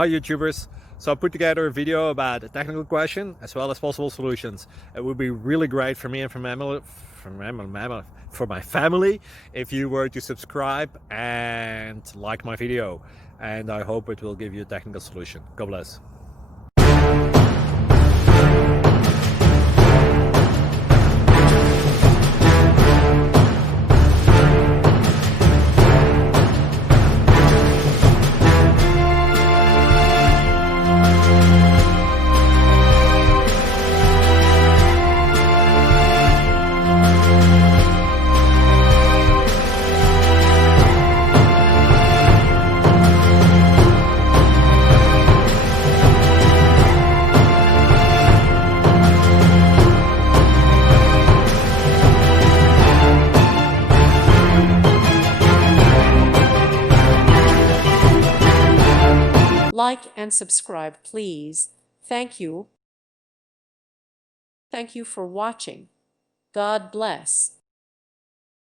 Hi YouTubers. So I put together a video about a technical question as well as possible solutions. It would be really great for me and for my family if you were to subscribe and like my video. And I hope it will give you a technical solution. God bless. Like and subscribe, please. Thank you. Thank you for watching. God bless.